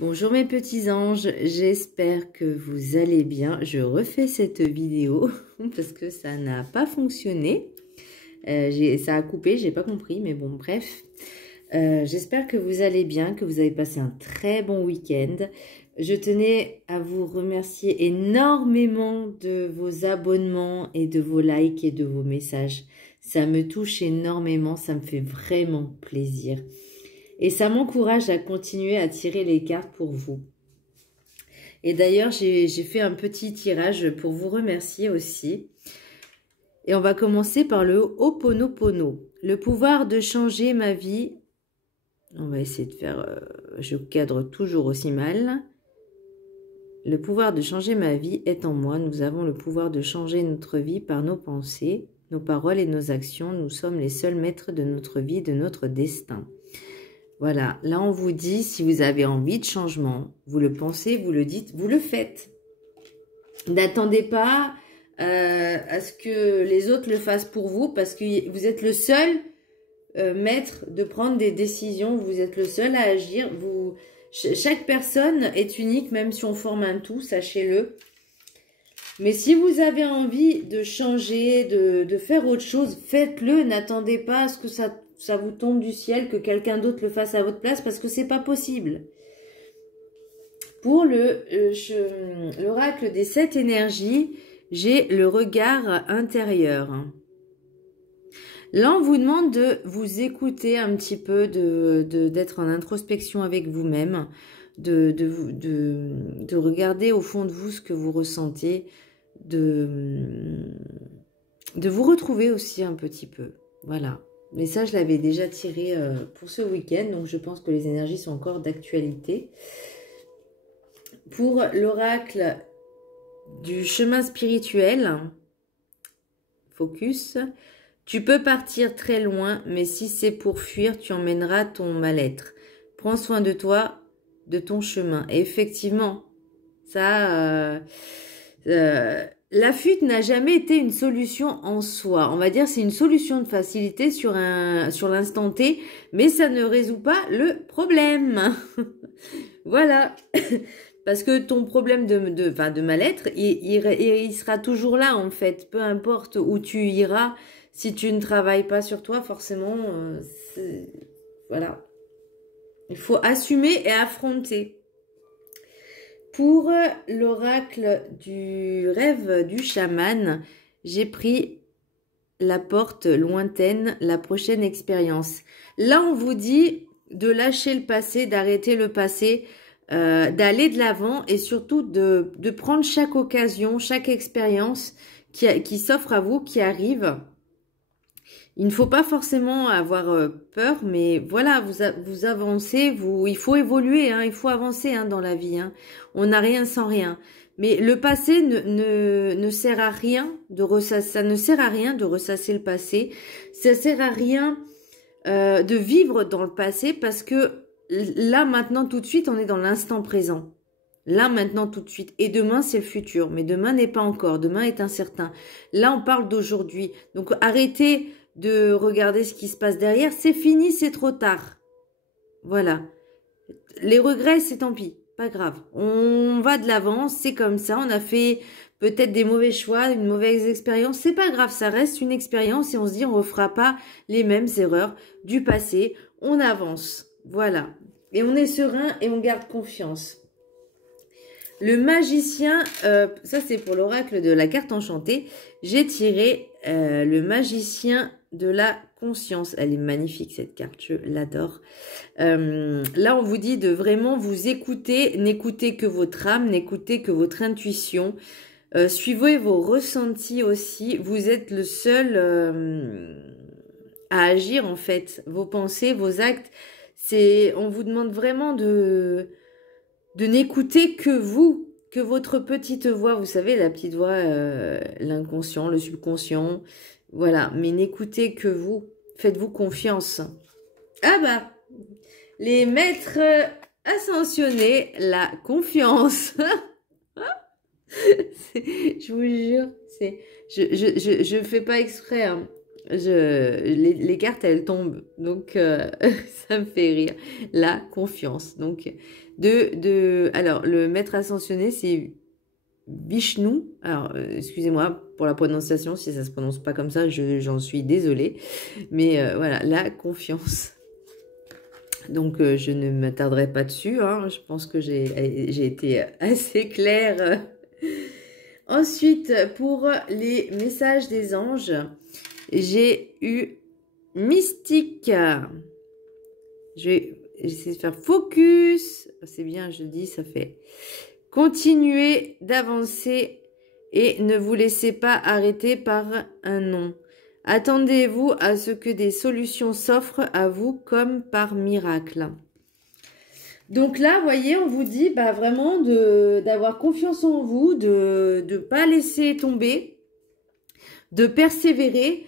Bonjour mes petits anges, j'espère que vous allez bien. Je refais cette vidéo parce que ça n'a pas fonctionné. Ça a coupé, j'ai pas compris, mais bon, bref. J'espère que vous allez bien, que vous avez passé un très bon week-end. Je tenais à vous remercier énormément de vos abonnements et de vos likes et de vos messages. Ça me touche énormément, ça me fait vraiment plaisir. Et ça m'encourage à continuer à tirer les cartes pour vous. Et d'ailleurs, j'ai fait un petit tirage pour vous remercier aussi. Et on va commencer par le Ho'oponopono. Le pouvoir de changer ma vie. On va essayer de faire... je cadre toujours aussi mal. Le pouvoir de changer ma vie est en moi. Nous avons le pouvoir de changer notre vie par nos pensées, nos paroles et nos actions. Nous sommes les seuls maîtres de notre vie, de notre destin. Voilà, là on vous dit, si vous avez envie de changement, vous le pensez, vous le dites, vous le faites. N'attendez pas à ce que les autres le fassent pour vous, parce que vous êtes le seul maître de prendre des décisions, vous êtes le seul à agir. Chaque personne est unique, même si on forme un tout, sachez-le. Mais si vous avez envie de changer, de faire autre chose, faites-le, n'attendez pas à ce que ça vous tombe du ciel, que quelqu'un d'autre le fasse à votre place, parce que c'est pas possible. Pour l'oracle des 7 énergies, j'ai le regard intérieur. Là, on vous demande de vous écouter un petit peu, d'être en introspection avec vous-même, de regarder au fond de vous ce que vous ressentez, de vous retrouver aussi un petit peu. Voilà. Mais ça, je l'avais déjà tiré pour ce week-end, donc je pense que les énergies sont encore d'actualité. Pour l'oracle du chemin spirituel, focus, tu peux partir très loin, mais si c'est pour fuir, tu emmèneras ton mal-être. Prends soin de toi, de ton chemin. Et effectivement, ça... la fuite n'a jamais été une solution en soi. On va dire c'est une solution de facilité sur l'instant T, mais ça ne résout pas le problème. Voilà. Parce que ton problème de mal-être, il sera toujours là en fait. Peu importe où tu iras, si tu ne travailles pas sur toi, forcément, voilà. Il faut assumer et affronter. Pour l'oracle du rêve du chaman, j'ai pris la porte lointaine, la prochaine expérience. Là, on vous dit de lâcher le passé, d'arrêter le passé, d'aller de l'avant et surtout de prendre chaque occasion, chaque expérience qui s'offre à vous, qui arrive. Il ne faut pas forcément avoir peur, mais voilà, vous avancez, il faut évoluer, hein, il faut avancer hein, dans la vie. Hein. On n'a rien sans rien. Mais le passé ne sert à rien ça ne sert à rien de ressasser le passé. Ça sert à rien de vivre dans le passé parce que là, maintenant, tout de suite, on est dans l'instant présent. Là, maintenant, tout de suite. Et demain, c'est le futur. Mais demain n'est pas encore. Demain est incertain. Là, on parle d'aujourd'hui. Donc, arrêtez de regarder ce qui se passe derrière. C'est fini, c'est trop tard. Voilà. Les regrets, c'est tant pis. Pas grave. On va de l'avant. C'est comme ça. On a fait peut-être des mauvais choix, une mauvaise expérience. C'est pas grave. Ça reste une expérience et on se dit, on ne refera pas les mêmes erreurs du passé. On avance. Voilà. Et on est serein et on garde confiance. Le magicien, ça c'est pour l'oracle de la carte enchantée. J'ai tiré le magicien de la conscience. Elle est magnifique cette carte, je l'adore. Là on vous dit de vraiment vous écouter, n'écoutez que votre âme, n'écoutez que votre intuition. Suivez vos ressentis aussi. Vous êtes le seul à agir en fait. Vos pensées, vos actes. On vous demande vraiment de n'écouter que vous, que votre petite voix, vous savez, la petite voix, l'inconscient, le subconscient, voilà, mais n'écoutez que vous, faites-vous confiance. Ah bah, les maîtres ascensionnés, la confiance. Je vous jure, je fais pas exprès, hein. les cartes, elles tombent. Donc, ça me fait rire. La confiance. Donc, alors, le maître ascensionné, c'est Vishnu. Alors, excusez-moi pour la prononciation, si ça se prononce pas comme ça, j'en suis désolée. Mais voilà, la confiance. Donc, je ne m'attarderai pas dessus. Hein. Je pense que j'ai été assez claire. Ensuite, pour les messages des anges, j'ai eu mystique. Je vais essayer de faire focus. C'est bien, je dis, ça fait. Continuez d'avancer et ne vous laissez pas arrêter par un non. Attendez-vous à ce que des solutions s'offrent à vous comme par miracle. Donc là, vous voyez, on vous dit vraiment d'avoir confiance en vous, de ne pas laisser tomber, de persévérer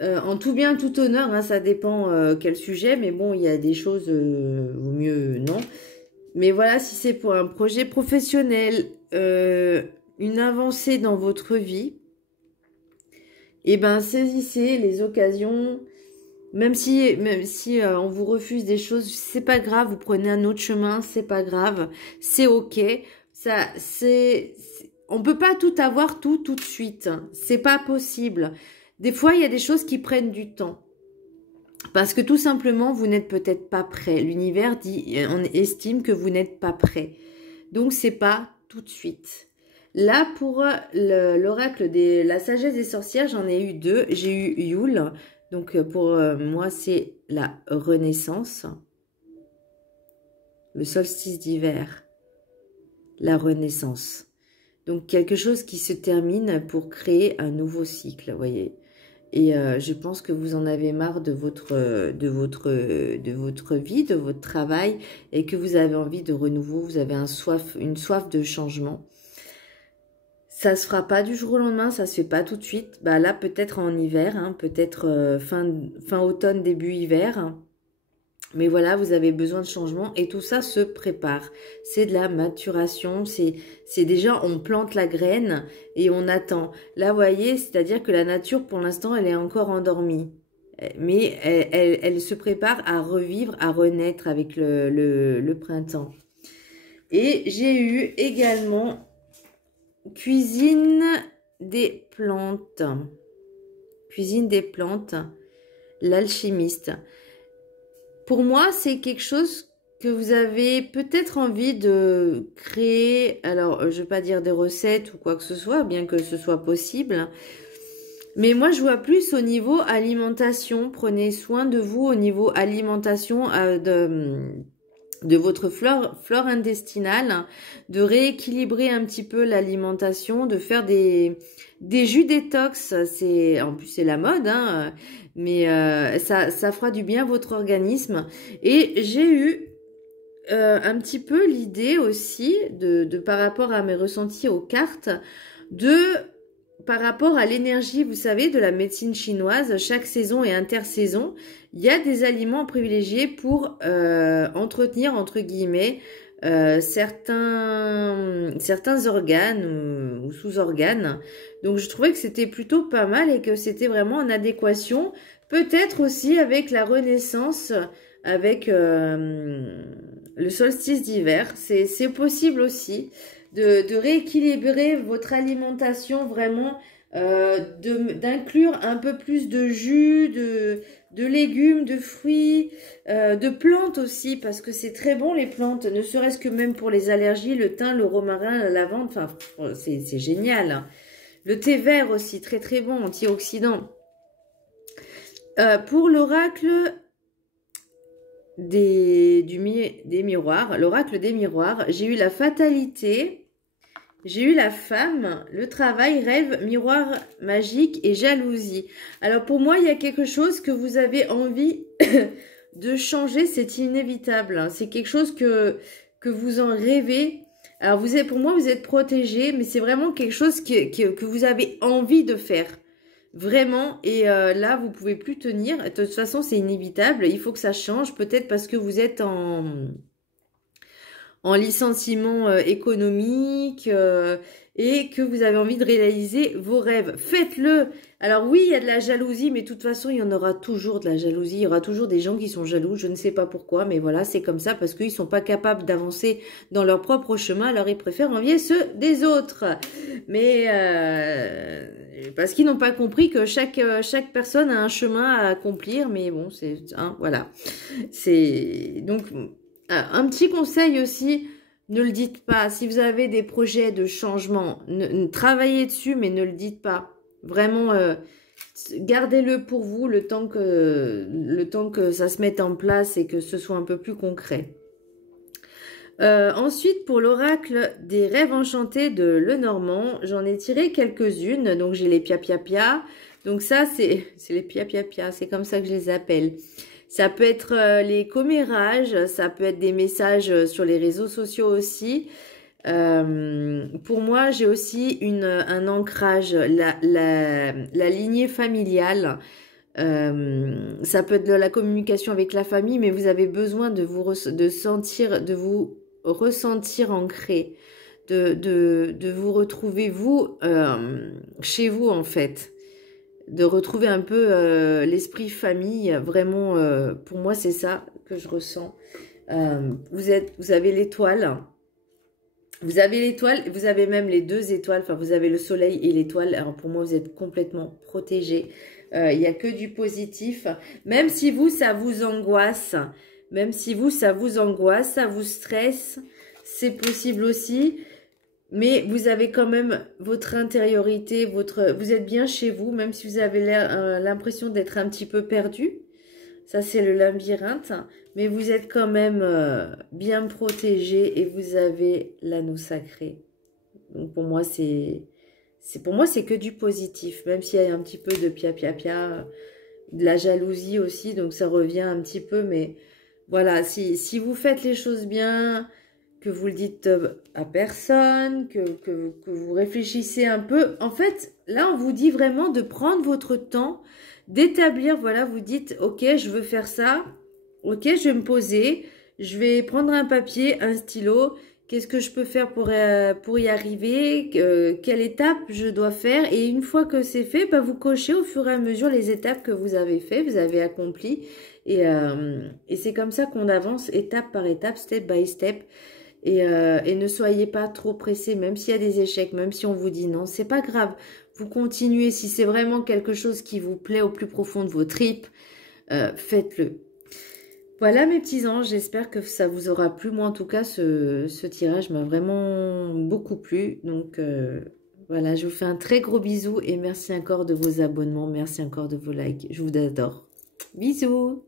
en tout bien, tout honneur. Hein, ça dépend quel sujet, mais bon, il y a des choses, vaut mieux non. Mais voilà, si c'est pour un projet professionnel, une avancée dans votre vie, eh ben saisissez les occasions. Même si on vous refuse des choses, c'est pas grave, vous prenez un autre chemin, c'est pas grave, c'est ok. On peut pas tout avoir tout de suite, c'est pas possible. Des fois, il y a des choses qui prennent du temps. Parce que tout simplement, vous n'êtes peut-être pas prêt. L'univers dit, on estime que vous n'êtes pas prêt. Donc, c'est pas tout de suite. Là, pour l'oracle de la sagesse des sorcières, j'en ai eu deux. J'ai eu Yule. Donc, pour moi, c'est la renaissance. Le solstice d'hiver. La renaissance. Donc, quelque chose qui se termine pour créer un nouveau cycle, vous voyez. Et je pense que vous en avez marre de votre vie, de votre travail, et que vous avez envie de renouveau, vous avez une soif de changement. Ça se fera pas du jour au lendemain, ça se fait pas tout de suite. Bah là, peut-être en hiver, hein, peut-être fin automne, début hiver. Mais voilà, vous avez besoin de changement et tout ça se prépare. C'est de la maturation, c'est déjà on plante la graine et on attend. Là, vous voyez, c'est-à-dire que la nature, pour l'instant, elle est encore endormie. Mais elle se prépare à revivre, à renaître avec le printemps. Et j'ai eu également cuisine des plantes. Cuisine des plantes, l'alchimiste. Pour moi, c'est quelque chose que vous avez peut-être envie de créer. Alors, je ne vais pas dire des recettes ou quoi que ce soit, bien que ce soit possible. Mais moi, je vois plus au niveau alimentation. Prenez soin de vous au niveau alimentation de votre flore intestinale, de rééquilibrer un petit peu l'alimentation, de faire des jus détox. En plus, c'est la mode, hein, mais ça fera du bien à votre organisme. Et j'ai eu un petit peu l'idée aussi, de par rapport à mes ressentis aux cartes, par rapport à l'énergie, vous savez, de la médecine chinoise, chaque saison et intersaison, il y a des aliments privilégiés pour entretenir, entre guillemets, certains organes ou sous-organes. Donc, je trouvais que c'était plutôt pas mal et que c'était vraiment en adéquation, peut-être aussi avec la renaissance, avec le solstice d'hiver. C'est possible aussi de rééquilibrer votre alimentation vraiment, d'inclure un peu plus de jus, de légumes, de fruits, de plantes aussi, parce que c'est très bon les plantes, ne serait-ce que même pour les allergies, le thym, le romarin, la lavande, enfin c'est génial. Le thé vert aussi, très très bon, antioxydant. Pour l'oracle des miroirs, l'oracle des miroirs, j'ai eu la fatalité. J'ai eu la femme, le travail, rêve, miroir magique et jalousie. Alors pour moi, il y a quelque chose que vous avez envie de changer, c'est inévitable. C'est quelque chose que vous en rêvez. Alors pour moi, vous êtes protégé, mais c'est vraiment quelque chose que vous avez envie de faire. Vraiment, et là, vous pouvez plus tenir. De toute façon, c'est inévitable. Il faut que ça change, peut-être parce que vous êtes en en licenciement économique et que vous avez envie de réaliser vos rêves. Faites-le. Alors oui, il y a de la jalousie, mais de toute façon, il y en aura toujours de la jalousie. Il y aura toujours des gens qui sont jaloux. Je ne sais pas pourquoi, mais voilà, c'est comme ça parce qu'ils sont pas capables d'avancer dans leur propre chemin. Alors ils préfèrent envier ceux des autres. Mais parce qu'ils n'ont pas compris que chaque personne a un chemin à accomplir. Mais bon, c'est voilà. C'est donc un petit conseil aussi. Ne le dites pas. Si vous avez des projets de changement, travaillez dessus, mais ne le dites pas. Vraiment, gardez-le pour vous le temps que ça se mette en place et que ce soit un peu plus concret. Ensuite, pour l'oracle des rêves enchantés de Lenormand, j'en ai tiré quelques-unes. Donc, j'ai les pia-pia-pia. Donc, ça, c'est les pia-pia-pia. C'est comme ça que je les appelle. Ça peut être les commérages, ça peut être des messages sur les réseaux sociaux aussi. Pour moi, j'ai aussi un ancrage, la lignée familiale. Ça peut être de la communication avec la famille, mais vous avez besoin de vous ressentir ancré, de vous retrouver vous chez vous en fait. De retrouver un peu l'esprit famille, vraiment, pour moi, c'est ça que je ressens. Vous avez l'étoile, vous avez même les 2 étoiles, enfin, vous avez le soleil et l'étoile. Alors, pour moi, vous êtes complètement protégés. Il n'y a que du positif. Même si vous, ça vous angoisse, ça vous stresse, c'est possible aussi. Mais vous avez quand même votre intériorité, vous êtes bien chez vous, même si vous avez l'impression d'être un petit peu perdu. Ça, c'est le labyrinthe. Mais vous êtes quand même bien protégé et vous avez l'anneau sacré. Donc, pour moi, c'est que du positif. Même s'il y a un petit peu de pia-pia-pia, de la jalousie aussi. Donc, ça revient un petit peu. Mais voilà, si vous faites les choses bien, que vous le dites à personne, que vous réfléchissez un peu. En fait, là, on vous dit vraiment de prendre votre temps, d'établir, voilà, vous dites, ok, je veux faire ça, ok, je vais me poser, je vais prendre un papier, un stylo, qu'est-ce que je peux faire pour y arriver, quelle étape je dois faire, et une fois que c'est fait, bah, vous cochez au fur et à mesure les étapes que vous avez fait, vous avez accompli, et c'est comme ça qu'on avance étape par étape, step by step. Et ne soyez pas trop pressés, même s'il y a des échecs, même si on vous dit non, c'est pas grave. Vous continuez, si c'est vraiment quelque chose qui vous plaît au plus profond de vos tripes, faites-le. Voilà mes petits anges, j'espère que ça vous aura plu. Moi en tout cas, ce tirage m'a vraiment beaucoup plu. Donc voilà, je vous fais un très gros bisou et merci encore de vos abonnements, merci encore de vos likes. Je vous adore. Bisous!